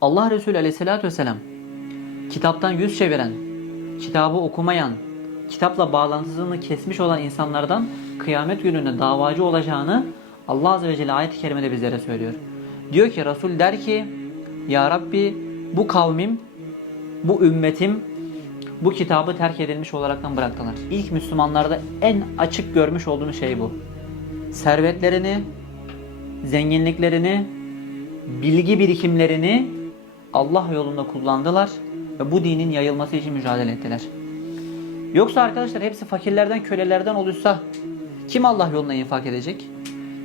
Allah Resulü aleyhissalatü vesselam kitaptan yüz çeviren, kitabı okumayan, kitapla bağlantısını kesmiş olan insanlardan kıyamet gününde davacı olacağını Allah Azze ve Celle ayet-i kerimede bizlere söylüyor. Diyor ki Resul der ki Ya Rabbi bu kavmim, bu ümmetim bu kitabı terk edilmiş olaraktan bıraktılar. İlk Müslümanlarda en açık görmüş olduğumuz şey bu. Servetlerini, zenginliklerini, bilgi birikimlerini Allah yolunda kullandılar ve bu dinin yayılması için mücadele ettiler. Yoksa arkadaşlar hepsi fakirlerden, kölelerden oluşsa kim Allah yoluna infak edecek?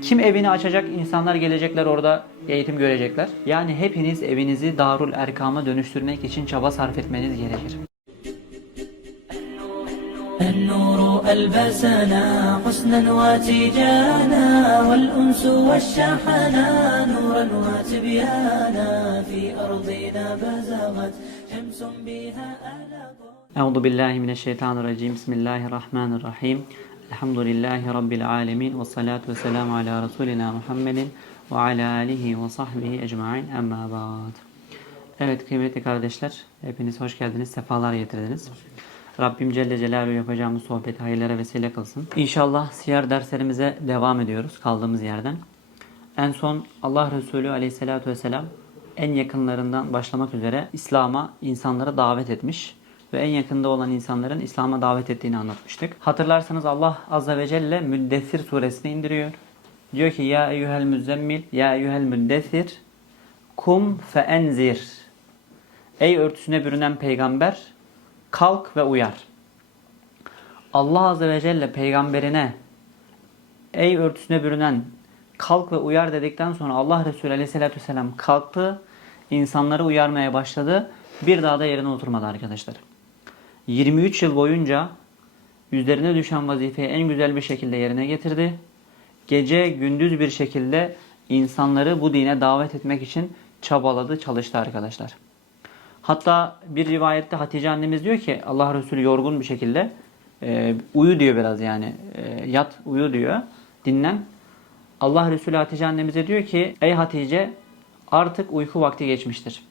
Kim evini açacak? İnsanlar gelecekler orada eğitim görecekler. Yani hepiniz evinizi Darul Erkam'a dönüştürmek için çaba sarf etmeniz gerekir. النور ألبسنا حسنا وتجانا والأنس والشحنا نورا وتبيانا. في أرضنا بزغت شمس بها ألق. أعوذ بالله من الشيطان الرجيم. بسم الله الرحمن الرحيم. الحمد لله رب العالمين والصلاة والسلام على رسولنا محمد وعلى آله وصحبه أجمعين. أما بعد. Evet kıymetli kardeşler, hepiniz hoş geldiniz, sefalar getirdiniz. Hoş Rabbim Celle Celaluhu yapacağımız sohbeti hayırlara vesile kılsın. İnşallah siyer derslerimize devam ediyoruz kaldığımız yerden. En son Allah Resulü Aleyhisselatü Vesselam en yakınlarından başlamak üzere İslam'a insanları davet etmiş ve en yakında olan insanların İslam'a davet ettiğini anlatmıştık. Hatırlarsanız Allah Azze ve Celle Müddessir suresini indiriyor. Diyor ki ya eyyuhel müzzemmil ya eyyuhel müddessir kum fe enzir. Ey örtüsüne bürünen peygamber kalk ve uyar. Allah Azze ve Celle peygamberine ey örtüsüne bürünen kalk ve uyar dedikten sonra Allah Resulü Aleyhisselatü Vesselam kalktı, insanları uyarmaya başladı. Bir daha da yerine oturmadı arkadaşlar. 23 yıl boyunca üzerine düşen vazifeyi en güzel bir şekilde yerine getirdi. Gece gündüz bir şekilde insanları bu dine davet etmek için çabaladı, çalıştı arkadaşlar. Hatta bir rivayette Hatice annemiz diyor ki Allah Resulü yorgun bir şekilde e, uyu diyor biraz yani E, yat uyu diyor dinlen. Allah Resulü Hatice annemize diyor ki ey Hatice artık uyku vakti geçmiştir.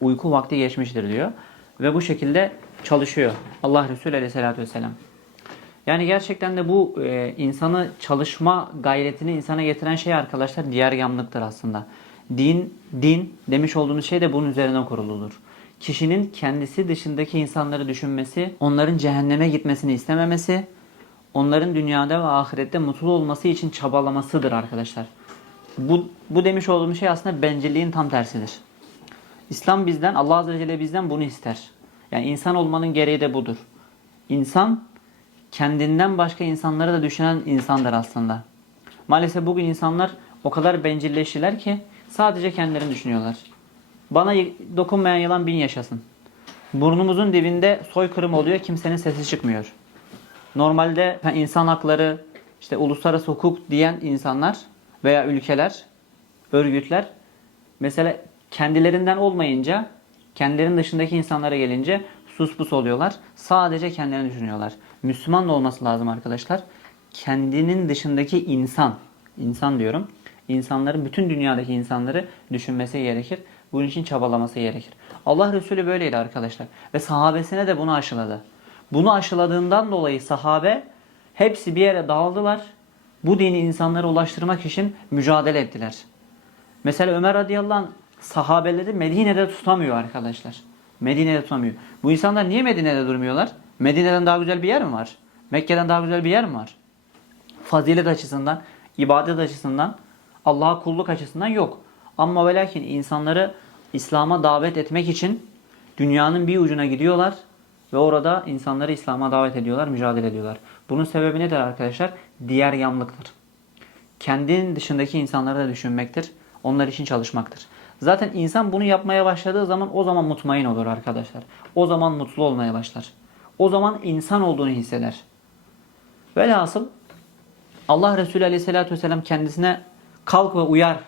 Uyku vakti geçmiştir diyor. Ve bu şekilde çalışıyor Allah Resulü Aleyhisselatü Vesselam. Yani gerçekten de bu e, insanı çalışma gayretini insana getiren şey arkadaşlar diğer yamlıktır aslında. Din, din demiş olduğumuz şey de bunun üzerine kuruludur. Kişinin kendisi dışındaki insanları düşünmesi, onların cehenneme gitmesini istememesi, onların dünyada ve ahirette mutlu olması için çabalamasıdır arkadaşlar. Bu, bu demiş olduğumuz şey aslında bencilliğin tam tersidir. İslam bizden, Allah Azze ve Celle bizden bunu ister. Yani insan olmanın gereği de budur. İnsan kendinden başka insanları da düşünen insandır aslında. Maalesef bugün insanlar o kadar bencilleştiler ki sadece kendilerini düşünüyorlar. Bana dokunmayan yılan bin yaşasın. Burnumuzun dibinde soykırım oluyor, kimsenin sesi çıkmıyor. Normalde insan hakları, işte uluslararası hukuk diyen insanlar veya ülkeler, örgütler mesela kendilerinden olmayınca, kendilerinin dışındaki insanlara gelince sus pus oluyorlar. Sadece kendilerini düşünüyorlar. Müslüman da olması lazım arkadaşlar. Kendinin dışındaki insan, insan diyorum, insanların, bütün dünyadaki insanları düşünmesi gerekir. Bunun için çabalaması gerekir. Allah Resulü böyleydi arkadaşlar. Ve sahabesine de bunu aşıladı. Bunu aşıladığından dolayı sahabe hepsi bir yere dağıldılar. Bu dini insanlara ulaştırmak için mücadele ettiler. Mesela Ömer radıyallahu anh sahabeleri Medine'de tutamıyor arkadaşlar. Medine'de tutamıyor. Bu insanlar niye Medine'de durmuyorlar? Medine'den daha güzel bir yer mi var? Mekke'den daha güzel bir yer mi var? Fazilet açısından, ibadet açısından, Allah'a kulluk açısından yok. Ama ve insanları İslam'a davet etmek için dünyanın bir ucuna gidiyorlar ve orada insanları İslam'a davet ediyorlar, mücadele ediyorlar. Bunun sebebi nedir arkadaşlar? Diğer yamlıktır kendinin dışındaki insanları da düşünmektir. Onlar için çalışmaktır. Zaten insan bunu yapmaya başladığı zaman o zaman mutmain olur arkadaşlar. O zaman mutlu olmaya başlar. O zaman insan olduğunu hisseder. Velhasıl Allah Resulü Aleyhisselatü Vesselam kendisine kalk ve uyar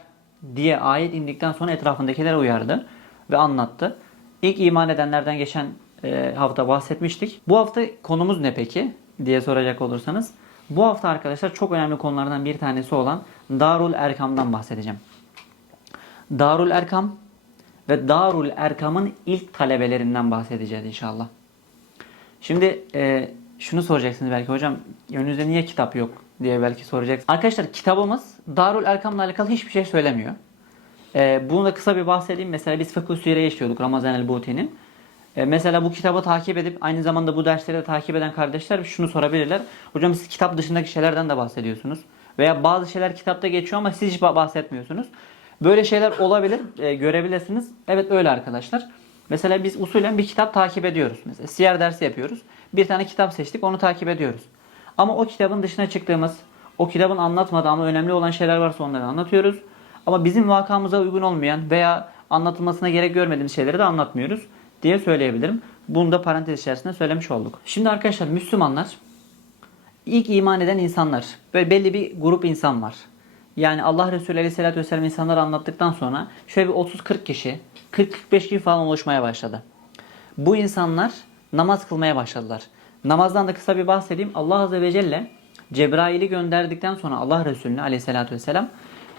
diye ayet indikten sonra etrafındakilere uyardı ve anlattı. İlk iman edenlerden geçen e, hafta bahsetmiştik. Bu hafta konumuz ne peki diye soracak olursanız. Bu hafta arkadaşlar çok önemli konulardan bir tanesi olan Darul Erkam'dan bahsedeceğim. Darul Erkam ve Darul Erkam'ın ilk talebelerinden bahsedeceğiz inşallah. Şimdi e, şunu soracaksınız belki hocam önünüzde niye kitap yok diye belki soracaksınız. Arkadaşlar kitabımız Darul Erkam'la alakalı hiçbir şey söylemiyor. E, bunu da kısa bir bahsedeyim. Mesela biz Fıkıh Süre'ye işliyorduk Ramazan el-Buti'nin. E, mesela bu kitabı takip edip aynı zamanda bu dersleri de takip eden kardeşler şunu sorabilirler. Hocam siz kitap dışındaki şeylerden de bahsediyorsunuz. Veya bazı şeyler kitapta geçiyor ama siz hiç bahsetmiyorsunuz. Böyle şeyler olabilir, e, görebilirsiniz. Evet öyle arkadaşlar. Mesela biz usulen bir kitap takip ediyoruz. Mesela siyer dersi yapıyoruz. Bir tane kitap seçtik, onu takip ediyoruz. Ama o kitabın dışına çıktığımız, o kitabın anlatmadığı ama önemli olan şeyler varsa onları anlatıyoruz. Ama bizim vakamıza uygun olmayan veya anlatılmasına gerek görmediğimiz şeyleri de anlatmıyoruz diye söyleyebilirim. Bunu da parantez içerisinde söylemiş olduk. Şimdi arkadaşlar Müslümanlar ilk iman eden insanlar. Böyle belli bir grup insan var. Yani Allah Resulü Aleyhisselatü Vesselam insanları anlattıktan sonra şöyle bir 30-40 kişi, 40-45 kişi falan oluşmaya başladı. Bu insanlar namaz kılmaya başladılar. Namazdan da kısa bir bahsedeyim. Allah Azze ve Celle Cebrail'i gönderdikten sonra Allah Resulüne Aleyhisselatü Vesselam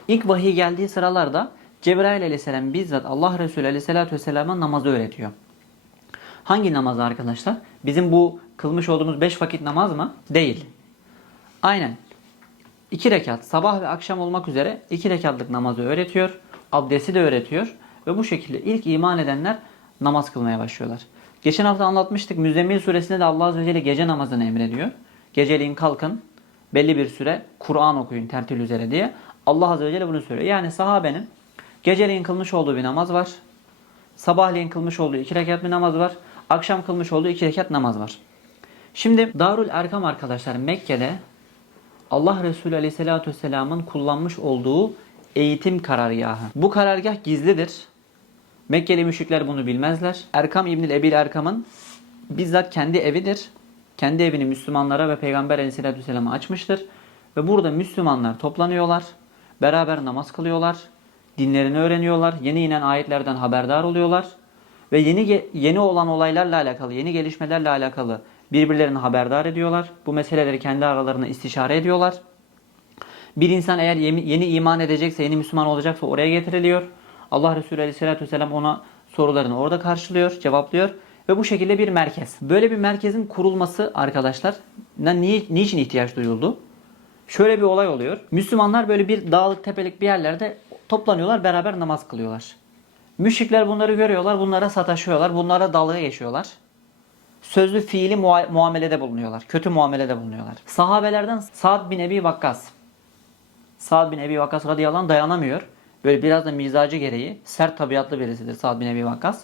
ilk vahiy geldiği sıralarda Cebrail Aleyhisselam bizzat Allah Resulü Aleyhisselatü Vesselam'a namazı öğretiyor. Hangi namaz arkadaşlar? Bizim bu kılmış olduğumuz 5 vakit namaz mı? Değil. Aynen. 2 rekat sabah ve akşam olmak üzere 2 rekatlık namazı öğretiyor. Abdesti de öğretiyor. Ve bu şekilde ilk iman edenler namaz kılmaya başlıyorlar. Geçen hafta anlatmıştık. Müzzemmil suresinde de Allah Azze ve Celle gece namazını emrediyor. Geceliğin kalkın belli bir süre Kur'an okuyun tertil üzere diye. Allah Azze ve Celle bunu söylüyor. Yani sahabenin geceliğin kılmış olduğu bir namaz var. Sabahleyin kılmış olduğu iki rekat bir namaz var. Akşam kılmış olduğu iki rekat namaz var. Şimdi Darul Erkam arkadaşlar Mekke'de Allah Resulü Aleyhisselatü Vesselam'ın kullanmış olduğu eğitim karargahı. Bu karargah gizlidir. Mekkeli müşrikler bunu bilmezler. Erkam İbnül Ebil Erkam'ın bizzat kendi evidir. Kendi evini Müslümanlara ve Peygamber Aleyhisselatü Vesselam'a açmıştır. Ve burada Müslümanlar toplanıyorlar. Beraber namaz kılıyorlar. Dinlerini öğreniyorlar. Yeni inen ayetlerden haberdar oluyorlar. Ve yeni yeni olan olaylarla alakalı, yeni gelişmelerle alakalı birbirlerini haberdar ediyorlar. Bu meseleleri kendi aralarında istişare ediyorlar. Bir insan eğer yeni iman edecekse, yeni Müslüman olacaksa oraya getiriliyor. Allah Resulü Aleyhisselatü Vesselam ona sorularını orada karşılıyor, cevaplıyor. Ve bu şekilde bir merkez. Böyle bir merkezin kurulması arkadaşlar ni, niçin ihtiyaç duyuldu? Şöyle bir olay oluyor. Müslümanlar böyle bir dağlık tepelik bir yerlerde toplanıyorlar beraber namaz kılıyorlar. Müşrikler bunları görüyorlar, bunlara sataşıyorlar, bunlara dalga geçiyorlar. Sözlü fiili muamelede bulunuyorlar. Kötü muamelede bulunuyorlar. Sahabelerden Sa'd bin Ebi Vakkas. Sa'd bin Ebi Vakkas radıyallahu anh dayanamıyor. Böyle biraz da mizacı gereği sert tabiatlı birisidir Sa'd bin Ebi Vakkas.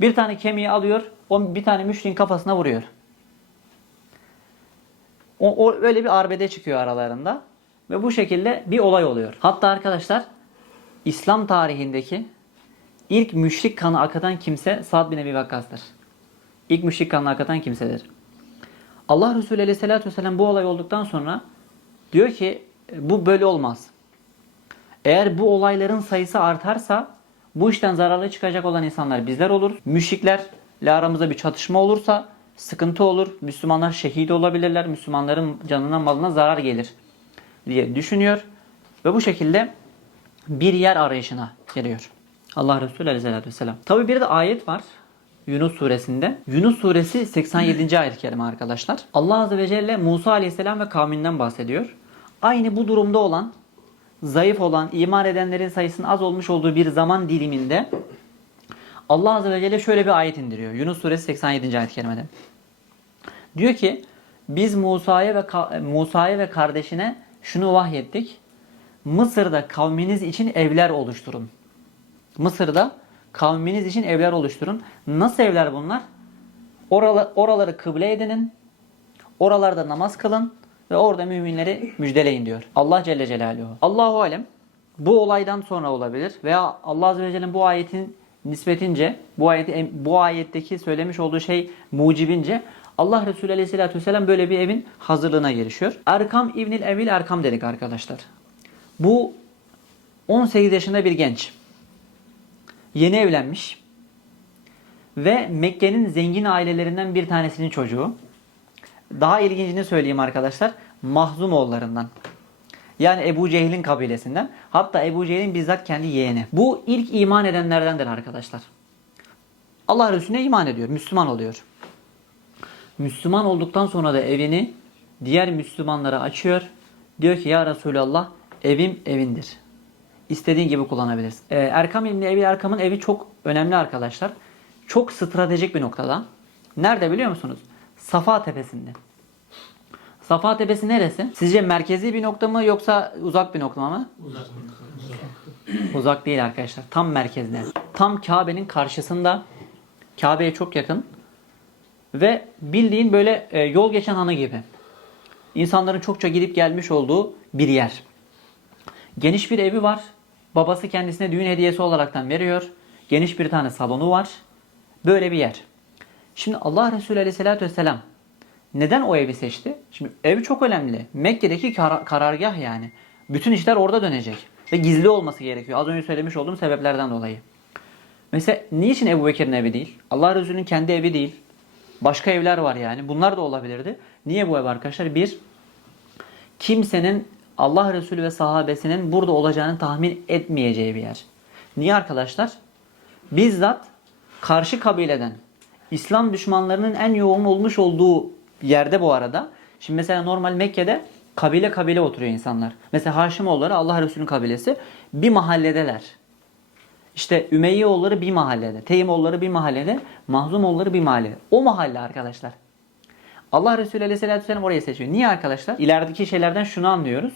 Bir tane kemiği alıyor, o bir tane müşriğin kafasına vuruyor. O, o öyle bir arbede çıkıyor aralarında ve bu şekilde bir olay oluyor. Hatta arkadaşlar İslam tarihindeki ilk müşrik kanı akıtan kimse Sa'd bin Ebi Vakkas'tır. İlk müşrik kanı akıtan kimsedir. Allah Resulü Aleyhisselatü Vesselam bu olay olduktan sonra diyor ki bu böyle olmaz. Eğer bu olayların sayısı artarsa bu işten zararlı çıkacak olan insanlar bizler olur. Müşriklerle aramızda bir çatışma olursa sıkıntı olur. Müslümanlar şehit olabilirler. Müslümanların canına malına zarar gelir diye düşünüyor. Ve bu şekilde bir yer arayışına geliyor. Allah Resulü Aleyhisselatü Vesselam. Tabi bir de ayet var. Yunus suresinde. Yunus suresi 87. ayet-i kerime arkadaşlar. Allah Azze ve Celle Musa Aleyhisselam ve kavminden bahsediyor. Aynı bu durumda olan, zayıf olan, iman edenlerin sayısının az olmuş olduğu bir zaman diliminde Allah Azze ve Celle şöyle bir ayet indiriyor. Yunus suresi 87. ayet-i. Diyor ki biz Musa'ya ve Musa'ya ve kardeşine şunu vahyettik. Mısır'da kavminiz için evler oluşturun. Mısır'da kavminiz için evler oluşturun. Nasıl evler bunlar? Oraları, oraları kıble edinin. Oralarda namaz kılın ve orada müminleri müjdeleyin diyor. Allah Celle Celaluhu. Allahu alem bu olaydan sonra olabilir veya Allah Azze ve Celle'nin bu ayetin nispetince bu ayeti bu ayetteki söylemiş olduğu şey mucibince Allah Resulü Aleyhisselatü Vesselam böyle bir evin hazırlığına girişiyor. Erkam İbnil Evil Erkam dedik arkadaşlar. Bu 18 yaşında bir genç. Yeni evlenmiş. Ve Mekke'nin zengin ailelerinden bir tanesinin çocuğu. Daha ilgincini söyleyeyim arkadaşlar. Mahzum oğullarından. Yani Ebu Cehil'in kabilesinden. Hatta Ebu Cehil'in bizzat kendi yeğeni. Bu ilk iman edenlerdendir arkadaşlar. Allah Resulüne iman ediyor. Müslüman oluyor. Müslüman olduktan sonra da evini diğer Müslümanlara açıyor. Diyor ki ya Resulallah evim evindir. İstediğin gibi kullanabilirsin. Ee, Erkam İbni Ebi Erkam'ın evi çok önemli arkadaşlar. Çok stratejik bir noktada. Nerede biliyor musunuz? Safa Tepesi'nde. Safa Tepesi neresi? Sizce merkezi bir nokta mı yoksa uzak bir nokta mı? Uzak değil arkadaşlar. Tam merkezde. Tam Kabe'nin karşısında. Kabe'ye çok yakın. Ve bildiğin böyle e, yol geçen hanı gibi. İnsanların çokça gidip gelmiş olduğu bir yer. Geniş bir evi var. Babası kendisine düğün hediyesi olaraktan veriyor. Geniş bir tane salonu var. Böyle bir yer. Şimdi Allah Resulü Aleyhisselatü Vesselam neden o evi seçti? Şimdi ev çok önemli. Mekke'deki kar- karargah yani. Bütün işler orada dönecek. Ve gizli olması gerekiyor. Az önce söylemiş olduğum sebeplerden dolayı. Mesela niçin Ebu Bekir'in evi değil? Allah Resulü'nün kendi evi değil. Başka evler var yani. Bunlar da olabilirdi. Niye bu ev arkadaşlar? Bir, kimsenin Allah Resulü ve sahabesinin burada olacağını tahmin etmeyeceği bir yer. Niye arkadaşlar? Bizzat karşı kabileden İslam düşmanlarının en yoğun olmuş olduğu yerde bu arada. Şimdi mesela normal Mekke'de kabile kabile oturuyor insanlar. Mesela Haşimoğulları Allah Resulü'nün kabilesi bir mahalledeler. İşte Ümeyyeoğulları bir mahallede, Teyimoğulları bir mahallede, Mahzumoğulları bir mahallede. O mahalle arkadaşlar. Allah Resulü Aleyhisselatü Vesselam orayı seçiyor. Niye arkadaşlar? İlerideki şeylerden şunu anlıyoruz.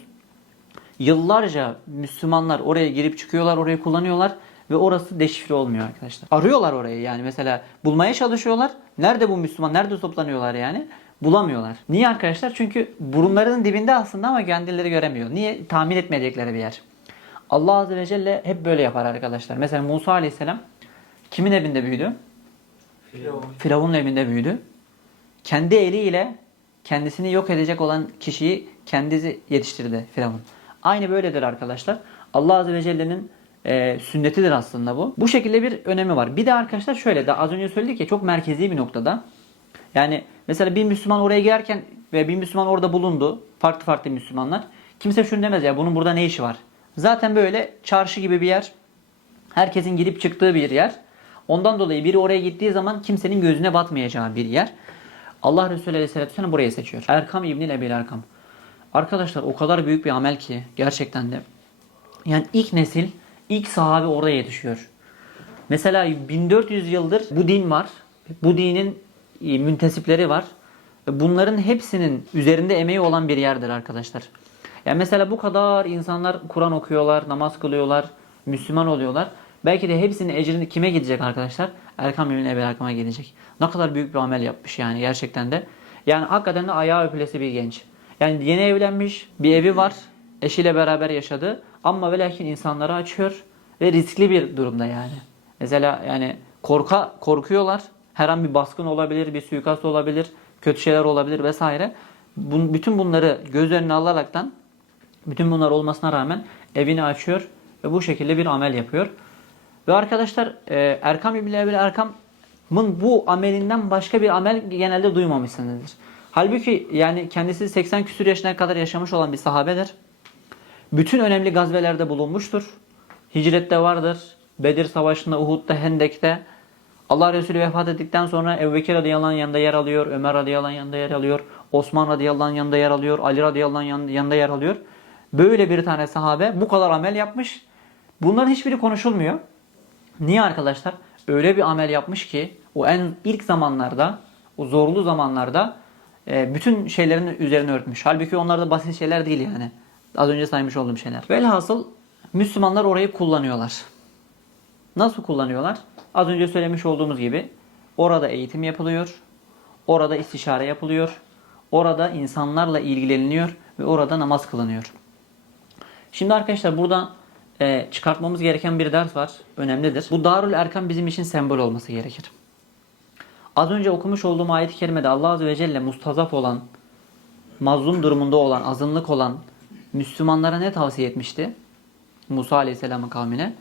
Yıllarca Müslümanlar oraya girip çıkıyorlar, orayı kullanıyorlar ve orası deşifre olmuyor arkadaşlar. Arıyorlar orayı yani mesela bulmaya çalışıyorlar. Nerede bu Müslüman? Nerede toplanıyorlar yani? Bulamıyorlar. Niye arkadaşlar? Çünkü burunlarının dibinde aslında ama kendileri göremiyor. Niye? Tahmin etmeyecekleri bir yer. Allah Azze ve Celle hep böyle yapar arkadaşlar. Mesela Musa Aleyhisselam kimin evinde büyüdü? Firavun'un evinde büyüdü. Kendi eliyle kendisini yok edecek olan kişiyi kendisi yetiştirdi Firavun. Aynı böyledir arkadaşlar. Allah Azze ve Celle'nin e, sünnetidir aslında bu. Bu şekilde bir önemi var. Bir de arkadaşlar şöyle de az önce söyledik ya çok merkezi bir noktada. Yani mesela bir Müslüman oraya girerken ve bir Müslüman orada bulundu. Farklı farklı Müslümanlar. Kimse şunu demez ya bunun burada ne işi var? Zaten böyle çarşı gibi bir yer. Herkesin girip çıktığı bir yer. Ondan dolayı biri oraya gittiği zaman kimsenin gözüne batmayacağı bir yer. Allah Resulü Aleyhisselatü Vesselam burayı seçiyor. Erkam İbni Ebil Erkam. Arkadaşlar o kadar büyük bir amel ki gerçekten de. Yani ilk nesil, ilk sahabe orada yetişiyor. Mesela 1400 yıldır bu din var. Bu dinin e, müntesipleri var. Bunların hepsinin üzerinde emeği olan bir yerdir arkadaşlar. Yani mesela bu kadar insanlar Kur'an okuyorlar, namaz kılıyorlar, Müslüman oluyorlar. Belki de hepsinin ecrini kime gidecek arkadaşlar? Erkam İbni Ebi Erkam'a gidecek. Ne kadar büyük bir amel yapmış yani gerçekten de. Yani hakikaten de ayağı öpülesi bir genç. Yani yeni evlenmiş, bir evi var, eşiyle beraber yaşadı. Ama ve lakin insanlara açıyor ve riskli bir durumda yani. Mesela yani korka korkuyorlar. Her an bir baskın olabilir, bir suikast olabilir, kötü şeyler olabilir vesaire. Bun, bütün bunları göz önüne alaraktan bütün bunlar olmasına rağmen evini açıyor ve bu şekilde bir amel yapıyor. Ve arkadaşlar e, Erkam İbni Ebil Erkam'ın bu amelinden başka bir amel genelde duymamışsınızdır. Halbuki yani kendisi 80 küsur yaşına kadar yaşamış olan bir sahabedir. Bütün önemli gazvelerde bulunmuştur. Hicrette vardır. Bedir Savaşı'nda, Uhud'da, Hendek'te. Allah Resulü vefat ettikten sonra Ebu Bekir radıyallahu yanında yer alıyor. Ömer radıyallahu yanında yer alıyor. Osman radıyallahu yanında yer alıyor. Ali radıyallahu anh yan- yanında yer alıyor. Böyle bir tane sahabe bu kadar amel yapmış. Bunların hiçbiri konuşulmuyor. Niye arkadaşlar? Öyle bir amel yapmış ki o en ilk zamanlarda, o zorlu zamanlarda e, bütün şeylerin üzerine örtmüş. Halbuki onlar da basit şeyler değil yani. Az önce saymış olduğum şeyler. Velhasıl Müslümanlar orayı kullanıyorlar. Nasıl kullanıyorlar? Az önce söylemiş olduğumuz gibi orada eğitim yapılıyor. Orada istişare yapılıyor. Orada insanlarla ilgileniliyor ve orada namaz kılınıyor. Şimdi arkadaşlar burada e, çıkartmamız gereken bir ders var. Önemlidir. Bu Darül Erkam bizim için sembol olması gerekir. Az önce okumuş olduğum ayet-i kerimede Allah Azze ve Celle mustazaf olan, mazlum durumunda olan, azınlık olan Müslümanlara ne tavsiye etmişti? Musa Aleyhisselam'ın kavmine.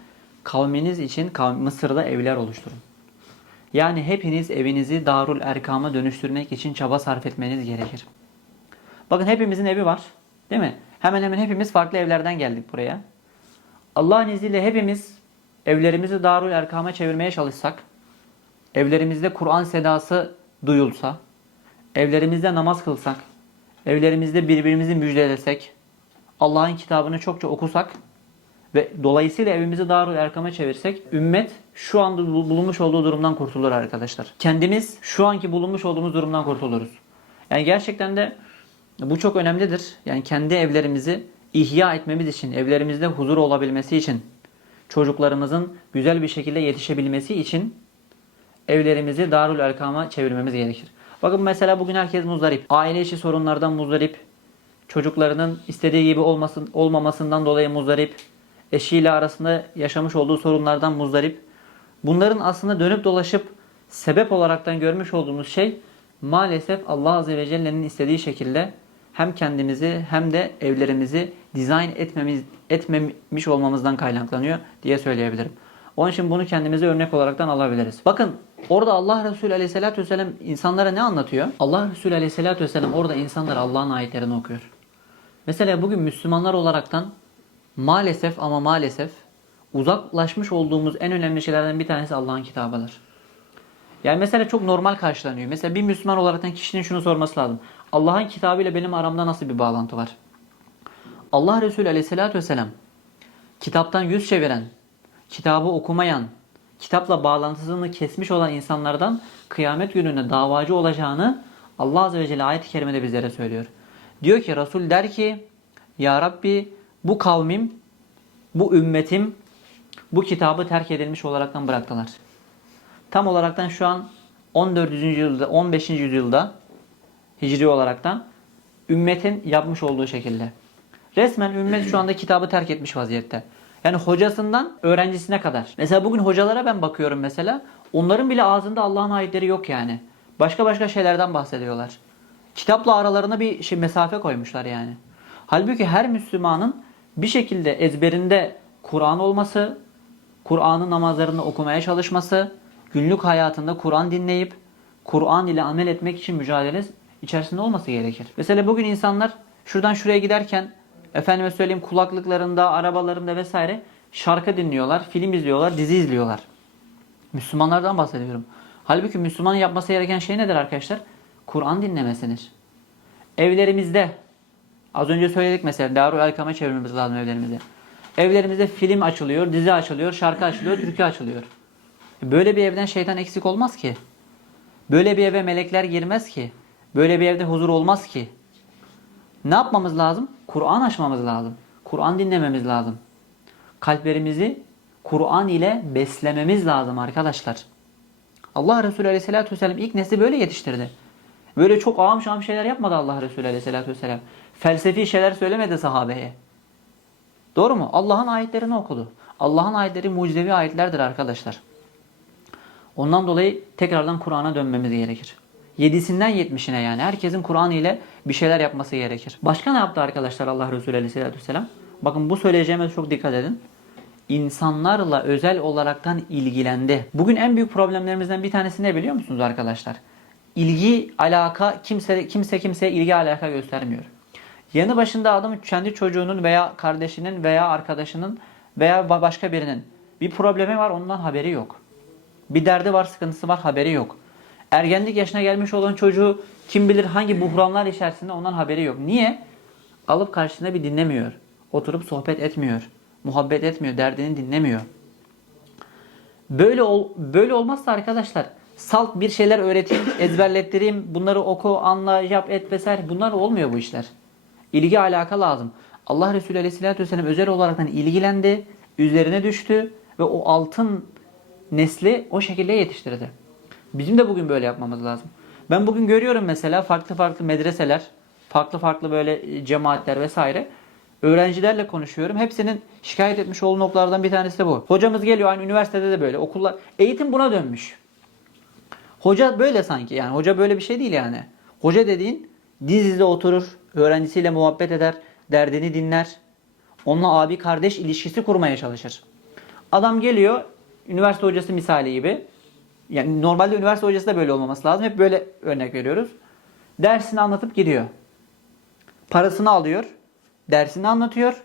Kavminiz için Mısır'da evler oluşturun. Yani hepiniz evinizi Darül Erkam'a dönüştürmek için çaba sarf etmeniz gerekir. Bakın hepimizin evi var. Değil mi? Hemen hemen hepimiz farklı evlerden geldik buraya. Allah'ın izniyle hepimiz evlerimizi Darul Erkam'a çevirmeye çalışsak, evlerimizde Kur'an sedası duyulsa, evlerimizde namaz kılsak, evlerimizde birbirimizi müjdelesek, Allah'ın kitabını çokça okusak ve dolayısıyla evimizi Darul Erkam'a çevirsek ümmet şu anda bu- bulunmuş olduğu durumdan kurtulur arkadaşlar. Kendimiz şu anki bulunmuş olduğumuz durumdan kurtuluruz. Yani gerçekten de bu çok önemlidir. Yani kendi evlerimizi ihya etmemiz için, evlerimizde huzur olabilmesi için, çocuklarımızın güzel bir şekilde yetişebilmesi için evlerimizi Darul Erkam'a çevirmemiz gerekir. Bakın mesela bugün herkes muzdarip. Aile içi sorunlardan muzdarip. Çocuklarının istediği gibi olmasın, olmamasından dolayı muzdarip. Eşiyle arasında yaşamış olduğu sorunlardan muzdarip. Bunların aslında dönüp dolaşıp sebep olaraktan görmüş olduğumuz şey maalesef Allah Azze ve Celle'nin istediği şekilde hem kendimizi hem de evlerimizi dizayn etmemiz, etmemiş olmamızdan kaynaklanıyor diye söyleyebilirim. Onun için bunu kendimize örnek olaraktan alabiliriz. Bakın orada Allah Resulü Aleyhisselatü Vesselam insanlara ne anlatıyor? Allah Resulü Aleyhisselatü Vesselam orada insanlara Allah'ın ayetlerini okuyor. Mesela bugün Müslümanlar olaraktan maalesef ama maalesef uzaklaşmış olduğumuz en önemli şeylerden bir tanesi Allah'ın kitabıdır. Yani mesela çok normal karşılanıyor. Mesela bir Müslüman olaraktan kişinin şunu sorması lazım. Allah'ın kitabıyla benim aramda nasıl bir bağlantı var? Allah Resulü Aleyhisselatü Vesselam kitaptan yüz çeviren, kitabı okumayan, kitapla bağlantısını kesmiş olan insanlardan kıyamet gününde davacı olacağını Allah Azze ve Celle ayet-i kerimede bizlere söylüyor. Diyor ki Resul der ki Ya Rabbi bu kavmim, bu ümmetim bu kitabı terk edilmiş olaraktan bıraktılar. Tam olaraktan şu an 14. yüzyılda, 15. yüzyılda hicri olaraktan ümmetin yapmış olduğu şekilde. Resmen ümmet şu anda kitabı terk etmiş vaziyette. Yani hocasından öğrencisine kadar. Mesela bugün hocalara ben bakıyorum mesela. Onların bile ağzında Allah'ın ayetleri yok yani. Başka başka şeylerden bahsediyorlar. Kitapla aralarına bir şey mesafe koymuşlar yani. Halbuki her Müslümanın bir şekilde ezberinde Kur'an olması, Kur'an'ın namazlarını okumaya çalışması, günlük hayatında Kur'an dinleyip Kur'an ile amel etmek için mücadele içerisinde olması gerekir. Mesela bugün insanlar şuradan şuraya giderken efendime söyleyeyim kulaklıklarında, arabalarında vesaire şarkı dinliyorlar, film izliyorlar, dizi izliyorlar. Müslümanlardan bahsediyorum. Halbuki Müslümanın yapması gereken şey nedir arkadaşlar? Kur'an dinlemesidir. Evlerimizde az önce söyledik mesela Darul Erkam'a çevirmemiz lazım evlerimizi. Evlerimizde film açılıyor, dizi açılıyor, şarkı açılıyor, türkü açılıyor. Böyle bir evden şeytan eksik olmaz ki. Böyle bir eve melekler girmez ki. Böyle bir evde huzur olmaz ki. Ne yapmamız lazım? Kur'an açmamız lazım. Kur'an dinlememiz lazım. Kalplerimizi Kur'an ile beslememiz lazım arkadaşlar. Allah Resulü Aleyhisselatü Vesselam ilk nesli böyle yetiştirdi. Böyle çok ağam şam şeyler yapmadı Allah Resulü Aleyhisselatü Vesselam. Felsefi şeyler söylemedi sahabeye. Doğru mu? Allah'ın ayetlerini okudu. Allah'ın ayetleri mucizevi ayetlerdir arkadaşlar. Ondan dolayı tekrardan Kur'an'a dönmemiz gerekir. Yedisinden yetmişine yani herkesin Kur'an ile bir şeyler yapması gerekir. Başka ne yaptı arkadaşlar Allah Resulü Aleyhisselatü Vesselam? Bakın bu söyleyeceğime çok dikkat edin. İnsanlarla özel olaraktan ilgilendi. Bugün en büyük problemlerimizden bir tanesi ne biliyor musunuz arkadaşlar? İlgi, alaka, kimse kimse kimseye ilgi alaka göstermiyor. Yanı başında adam kendi çocuğunun veya kardeşinin veya arkadaşının veya ba- başka birinin bir problemi var ondan haberi yok. Bir derdi var, sıkıntısı var, haberi yok. Ergenlik yaşına gelmiş olan çocuğu kim bilir hangi buhranlar içerisinde ondan haberi yok. Niye? Alıp karşısında bir dinlemiyor. Oturup sohbet etmiyor. Muhabbet etmiyor, derdini dinlemiyor. Böyle ol, böyle olmazsa arkadaşlar salt bir şeyler öğreteyim, ezberlettireyim, bunları oku, anla, yap, et vesaire bunlar olmuyor bu işler. İlgi alaka lazım. Allah Resulü Aleyhisselatü Vesselam özel olaraktan ilgilendi, üzerine düştü ve o altın nesli o şekilde yetiştirdi. Bizim de bugün böyle yapmamız lazım. Ben bugün görüyorum mesela farklı farklı medreseler, farklı farklı böyle cemaatler vesaire. Öğrencilerle konuşuyorum. Hepsinin şikayet etmiş olduğu noktalardan bir tanesi de bu. Hocamız geliyor aynı üniversitede de böyle. Okullar eğitim buna dönmüş. Hoca böyle sanki yani. Hoca böyle bir şey değil yani. Hoca dediğin diz dize oturur, öğrencisiyle muhabbet eder, derdini dinler. Onunla abi kardeş ilişkisi kurmaya çalışır. Adam geliyor, üniversite hocası misali gibi. Yani normalde üniversite hocası da böyle olmaması lazım. Hep böyle örnek veriyoruz. Dersini anlatıp gidiyor. Parasını alıyor. dersini anlatıyor,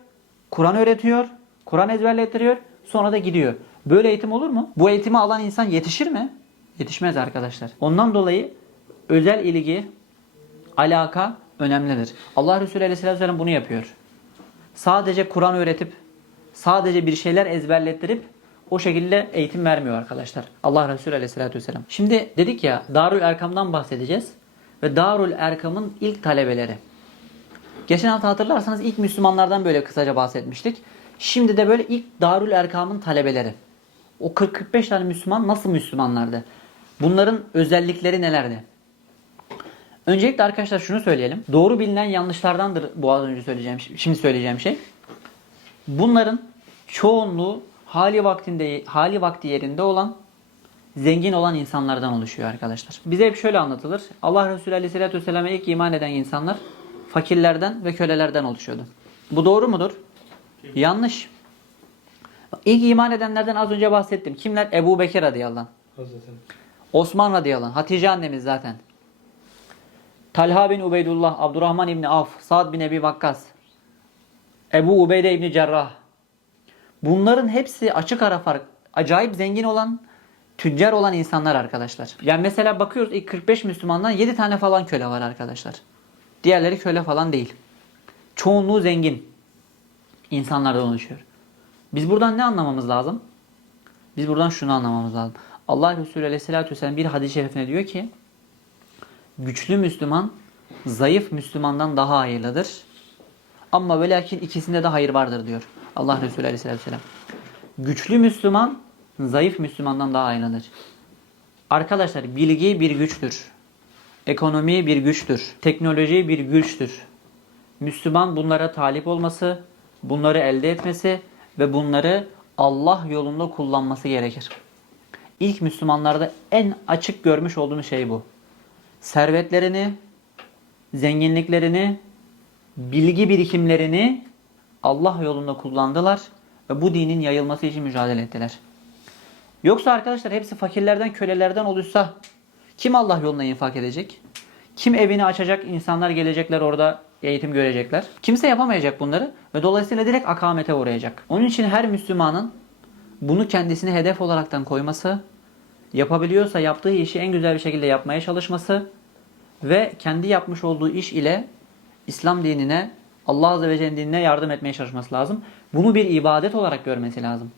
Kur'an öğretiyor, Kur'an ezberlettiriyor, sonra da gidiyor. Böyle eğitim olur mu? Bu eğitimi alan insan yetişir mi? Yetişmez arkadaşlar. Ondan dolayı özel ilgi, alaka önemlidir. Allah Resulü Aleyhisselatü Vesselam bunu yapıyor. Sadece Kur'an öğretip, sadece bir şeyler ezberlettirip o şekilde eğitim vermiyor arkadaşlar. Allah Resulü Aleyhisselatü Vesselam. Şimdi dedik ya Darül Erkam'dan bahsedeceğiz. Ve Darül Erkam'ın ilk talebeleri. Geçen hafta hatırlarsanız ilk Müslümanlardan böyle kısaca bahsetmiştik. Şimdi de böyle ilk Darül Erkam'ın talebeleri. O 40-45 tane Müslüman nasıl Müslümanlardı? Bunların özellikleri nelerdi? Öncelikle arkadaşlar şunu söyleyelim. Doğru bilinen yanlışlardandır bu az önce söyleyeceğim, şimdi söyleyeceğim şey. Bunların çoğunluğu hali vaktinde hali vakti yerinde olan zengin olan insanlardan oluşuyor arkadaşlar. Bize hep şöyle anlatılır. Allah Resulü Aleyhisselatü Vesselam'a ilk iman eden insanlar fakirlerden ve kölelerden oluşuyordu. Bu doğru mudur? Yanlış. İlk iman edenlerden az önce bahsettim. Kimler? Ebu Bekir radıyallahu anh. Osman radıyallahu anh. Hatice annemiz zaten. Talha bin Ubeydullah, Abdurrahman İbni Avf, Sa'd bin Ebi Vakkas, Ebu Ubeyde İbni Cerrah. Bunların hepsi açık ara fark, acayip zengin olan, tüccar olan insanlar arkadaşlar. Yani mesela bakıyoruz ilk 45 Müslümandan 7 tane falan köle var arkadaşlar. Diğerleri köle falan değil. Çoğunluğu zengin insanlardan oluşuyor. Biz buradan ne anlamamız lazım? Biz buradan şunu anlamamız lazım. Allah Resulü Aleyhisselatü Vesselam bir hadis-i şerifine diyor ki güçlü Müslüman zayıf Müslümandan daha hayırlıdır. Ama ve lakin ikisinde de hayır vardır diyor. Allah Resulü Aleyhisselatü Vesselam. Güçlü Müslüman zayıf Müslümandan daha hayırlıdır. Arkadaşlar bilgi bir güçtür. Ekonomi bir güçtür. Teknoloji bir güçtür. Müslüman bunlara talip olması, bunları elde etmesi ve bunları Allah yolunda kullanması gerekir. İlk Müslümanlarda en açık görmüş olduğumuz şey bu. Servetlerini, zenginliklerini, bilgi birikimlerini Allah yolunda kullandılar ve bu dinin yayılması için mücadele ettiler. Yoksa arkadaşlar hepsi fakirlerden, kölelerden olursa kim Allah yoluna infak edecek? Kim evini açacak? İnsanlar gelecekler orada eğitim görecekler. Kimse yapamayacak bunları ve dolayısıyla direkt akamete uğrayacak. Onun için her Müslümanın bunu kendisine hedef olaraktan koyması, yapabiliyorsa yaptığı işi en güzel bir şekilde yapmaya çalışması ve kendi yapmış olduğu iş ile İslam dinine, Allah Azze ve Celle'nin dinine yardım etmeye çalışması lazım. Bunu bir ibadet olarak görmesi lazım.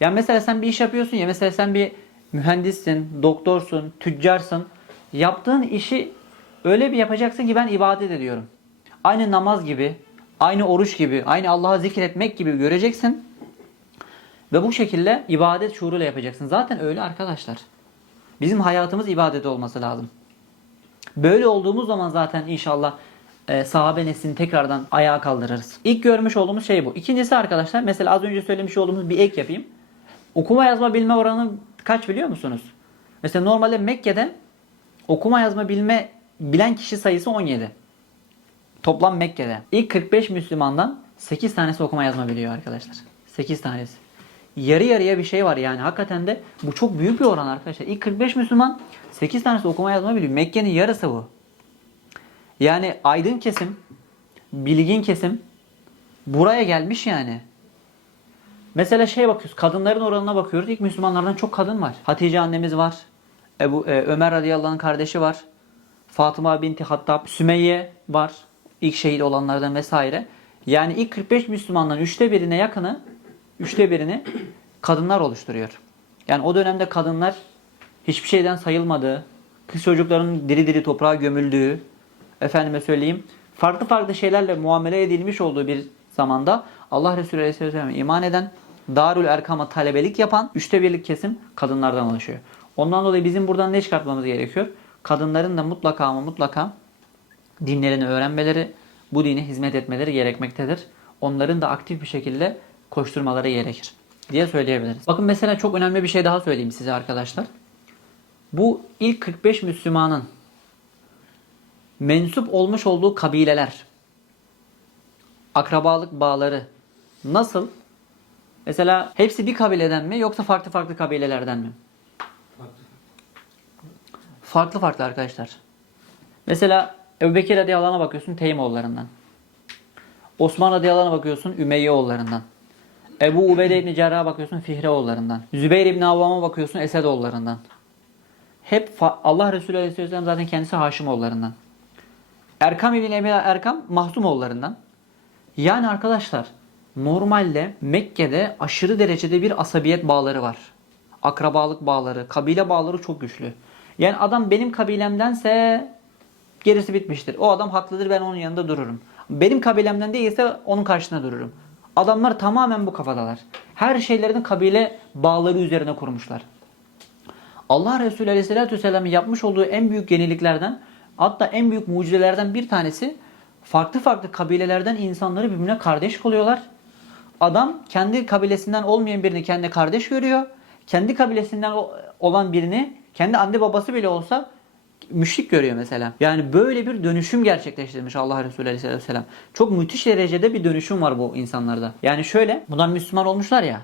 Yani mesela sen bir iş yapıyorsun ya, mesela sen bir mühendissin, doktorsun, tüccarsın. Yaptığın işi öyle bir yapacaksın ki ben ibadet ediyorum. Aynı namaz gibi, aynı oruç gibi, aynı Allah'a zikretmek gibi göreceksin. Ve bu şekilde ibadet şuuruyla yapacaksın. Zaten öyle arkadaşlar. Bizim hayatımız ibadet olması lazım. Böyle olduğumuz zaman zaten inşallah e, sahabe neslini tekrardan ayağa kaldırırız. İlk görmüş olduğumuz şey bu. İkincisi arkadaşlar mesela az önce söylemiş olduğumuz bir ek yapayım. Okuma yazma bilme oranı kaç biliyor musunuz? Mesela normalde Mekke'de okuma yazma bilme bilen kişi sayısı 17. Toplam Mekke'de. İlk 45 Müslümandan 8 tanesi okuma yazma biliyor arkadaşlar. 8 tanesi. Yarı yarıya bir şey var yani. Hakikaten de bu çok büyük bir oran arkadaşlar. İlk 45 Müslüman 8 tanesi okuma yazma biliyor. Mekke'nin yarısı bu. Yani aydın kesim, bilgin kesim buraya gelmiş yani. Mesela şey bakıyoruz. Kadınların oranına bakıyoruz. İlk Müslümanlardan çok kadın var. Hatice annemiz var. Ebu, e, Ömer radıyallahu anh'ın kardeşi var. Fatıma binti Hattab, Sümeyye var. İlk şehit olanlardan vesaire. Yani ilk 45 Müslümandan üçte birine yakını, üçte birini kadınlar oluşturuyor. Yani o dönemde kadınlar hiçbir şeyden sayılmadığı, kız çocukların diri diri toprağa gömüldüğü, efendime söyleyeyim, farklı farklı şeylerle muamele edilmiş olduğu bir zamanda Allah Resulü Aleyhisselam'a iman eden, Darül Erkam'a talebelik yapan üçte birlik kesim kadınlardan oluşuyor. Ondan dolayı bizim buradan ne çıkartmamız gerekiyor? Kadınların da mutlaka ama mutlaka dinlerini öğrenmeleri, bu dine hizmet etmeleri gerekmektedir. Onların da aktif bir şekilde koşturmaları gerekir diye söyleyebiliriz. Bakın mesela çok önemli bir şey daha söyleyeyim size arkadaşlar. Bu ilk 45 Müslümanın mensup olmuş olduğu kabileler, akrabalık bağları nasıl? Mesela hepsi bir kabileden mi yoksa farklı farklı kabilelerden mi? Farklı farklı arkadaşlar. Mesela Ebu Bekir radıyallahu bakıyorsun Teymoğullarından. Osman radıyallahu bakıyorsun Ümeyye oğullarından. Ebu Ubeyde İbni Cerrah'a bakıyorsun Fihre oğullarından. Zübeyir İbni Avvam'a bakıyorsun Esed oğullarından. Hep Allah Resulü Aleyhisselam zaten kendisi Haşim oğullarından. Erkam İbni Ebi Erkam Mahzum oğullarından. Yani arkadaşlar normalde Mekke'de aşırı derecede bir asabiyet bağları var. Akrabalık bağları, kabile bağları çok güçlü. Yani adam benim kabilemdense gerisi bitmiştir. O adam haklıdır ben onun yanında dururum. Benim kabilemden değilse onun karşısında dururum. Adamlar tamamen bu kafadalar. Her şeylerini kabile bağları üzerine kurmuşlar. Allah Resulü Aleyhisselatü Vesselam'ın yapmış olduğu en büyük yeniliklerden hatta en büyük mucizelerden bir tanesi farklı farklı kabilelerden insanları birbirine kardeş kılıyorlar. Adam kendi kabilesinden olmayan birini kendine kardeş görüyor. Kendi kabilesinden olan birini kendi anne babası bile olsa müşrik görüyor mesela. Yani böyle bir dönüşüm gerçekleştirmiş Allah Resulü Aleyhisselatü Vesselam. Çok müthiş derecede bir dönüşüm var bu insanlarda. Yani şöyle bunlar Müslüman olmuşlar ya.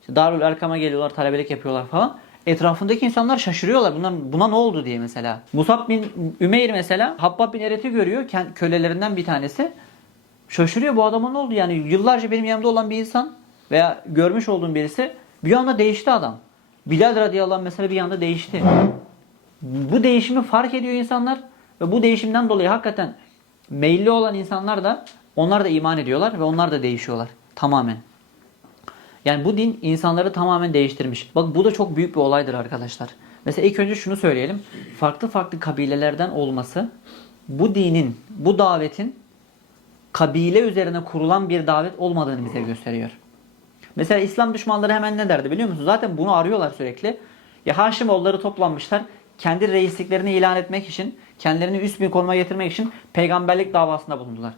İşte Darül Erkam'a geliyorlar, talebelik yapıyorlar falan. Etrafındaki insanlar şaşırıyorlar. Bunlar, buna ne oldu diye mesela. Musab bin Ümeyr mesela Habbab bin Eret'i görüyor. Kölelerinden bir tanesi. Şaşırıyor bu adama ne oldu? Yani yıllarca benim yanımda olan bir insan veya görmüş olduğum birisi bir anda değişti adam. Bilal radıyallahu anh mesela bir anda değişti. Bu değişimi fark ediyor insanlar ve bu değişimden dolayı hakikaten meyilli olan insanlar da onlar da iman ediyorlar ve onlar da değişiyorlar tamamen. Yani bu din insanları tamamen değiştirmiş. Bak bu da çok büyük bir olaydır arkadaşlar. Mesela ilk önce şunu söyleyelim. Farklı farklı kabilelerden olması bu dinin, bu davetin kabile üzerine kurulan bir davet olmadığını bize gösteriyor. Mesela İslam düşmanları hemen ne derdi biliyor musunuz? Zaten bunu arıyorlar sürekli. Ya Haşimoğulları toplanmışlar. Kendi reisliklerini ilan etmek için, kendilerini üst bir konuma getirmek için peygamberlik davasında bulundular.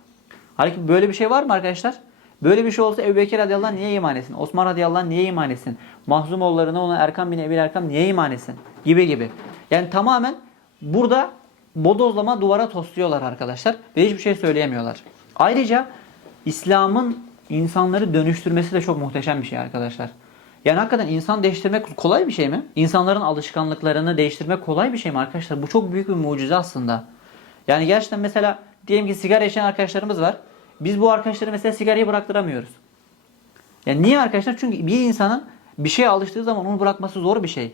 Halbuki böyle bir şey var mı arkadaşlar? Böyle bir şey olsa Ebu Bekir radıyallahu niye iman etsin? Osman radıyallahu niye iman etsin? Mahzumoğullarına ona Erkam bin Ebil Erkam niye iman etsin? Gibi gibi. Yani tamamen burada bodozlama duvara tosluyorlar arkadaşlar. Ve hiçbir şey söyleyemiyorlar. Ayrıca İslam'ın insanları dönüştürmesi de çok muhteşem bir şey arkadaşlar. Yani hakikaten insan değiştirmek kolay bir şey mi? İnsanların alışkanlıklarını değiştirmek kolay bir şey mi arkadaşlar? Bu çok büyük bir mucize aslında. Yani gerçekten mesela diyelim ki sigara içen arkadaşlarımız var. Biz bu arkadaşları mesela sigarayı bıraktıramıyoruz. Yani niye arkadaşlar? Çünkü bir insanın bir şeye alıştığı zaman onu bırakması zor bir şey.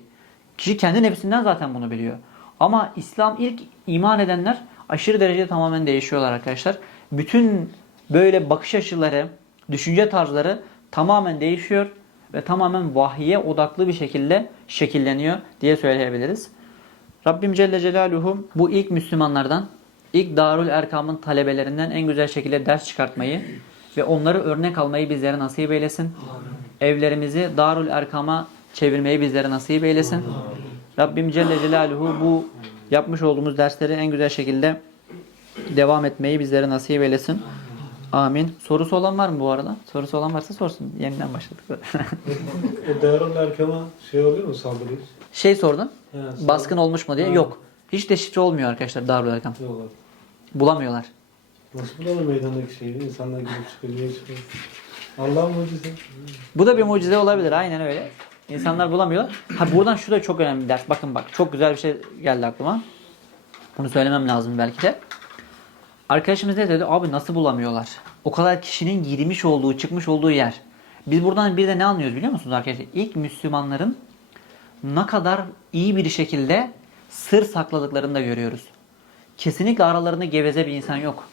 Kişi kendi nefsinden zaten bunu biliyor. Ama İslam ilk iman edenler aşırı derecede tamamen değişiyorlar arkadaşlar. Bütün böyle bakış açıları, düşünce tarzları tamamen değişiyor ve tamamen vahye odaklı bir şekilde şekilleniyor diye söyleyebiliriz. Rabbim Celle Celaluhu bu ilk Müslümanlardan, ilk Darül Erkam'ın talebelerinden en güzel şekilde ders çıkartmayı ve onları örnek almayı bizlere nasip eylesin. Evlerimizi Darül Erkam'a çevirmeyi bizlere nasip eylesin. Rabbim Celle Celaluhu bu yapmış olduğumuz dersleri en güzel şekilde devam etmeyi bizlere nasip eylesin. Amin. Sorusu olan var mı bu arada? Sorusu olan varsa sorsun. Yeniden başladık. O Darul Erkam'a şey oluyor mu saldırı? şey sordun. He, saldırı- Baskın olmuş mu diye. Ha. Yok. Hiç deşifre olmuyor arkadaşlar Darül Erkam. Diyorlar. Bulamıyorlar. Nasıl bulalım meydandaki şeyi? İnsanlar girip çıkıyor, çıkıyor? Allah'ın mucize. Bu da bir mucize olabilir. Aynen öyle. İnsanlar bulamıyorlar. Ha buradan şu da çok önemli bir ders. Bakın bak çok güzel bir şey geldi aklıma. Bunu söylemem lazım belki de. Arkadaşımız ne dedi? Abi nasıl bulamıyorlar? O kadar kişinin girmiş olduğu, çıkmış olduğu yer. Biz buradan bir de ne anlıyoruz biliyor musunuz arkadaşlar? İlk Müslümanların ne kadar iyi bir şekilde sır sakladıklarını da görüyoruz. Kesinlikle aralarında geveze bir insan yok.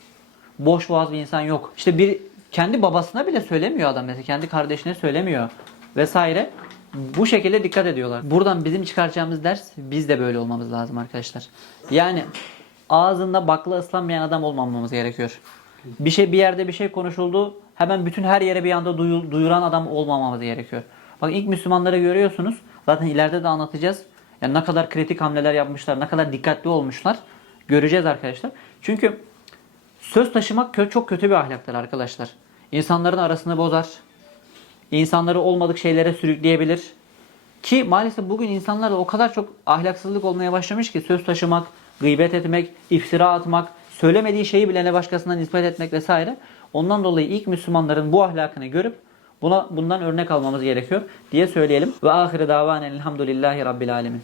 Boş boğaz bir insan yok. İşte bir kendi babasına bile söylemiyor adam mesela. Kendi kardeşine söylemiyor vesaire. Bu şekilde dikkat ediyorlar. Buradan bizim çıkaracağımız ders biz de böyle olmamız lazım arkadaşlar. Yani ağzında bakla ıslanmayan adam olmamamız gerekiyor. Bir şey bir yerde bir şey konuşuldu. Hemen bütün her yere bir anda duyu- duyuran adam olmamamız gerekiyor. Bak ilk Müslümanları görüyorsunuz. Zaten ileride de anlatacağız. Yani ne kadar kritik hamleler yapmışlar, ne kadar dikkatli olmuşlar. Göreceğiz arkadaşlar. Çünkü söz taşımak çok kötü bir ahlaktır arkadaşlar. İnsanların arasını bozar. İnsanları olmadık şeylere sürükleyebilir. Ki maalesef bugün insanlarda o kadar çok ahlaksızlık olmaya başlamış ki söz taşımak, gıybet etmek, iftira atmak, söylemediği şeyi bile ne başkasına nispet etmek vesaire. Ondan dolayı ilk Müslümanların bu ahlakını görüp buna bundan örnek almamız gerekiyor diye söyleyelim. Ve ahire davanen elhamdülillahi rabbil alemin.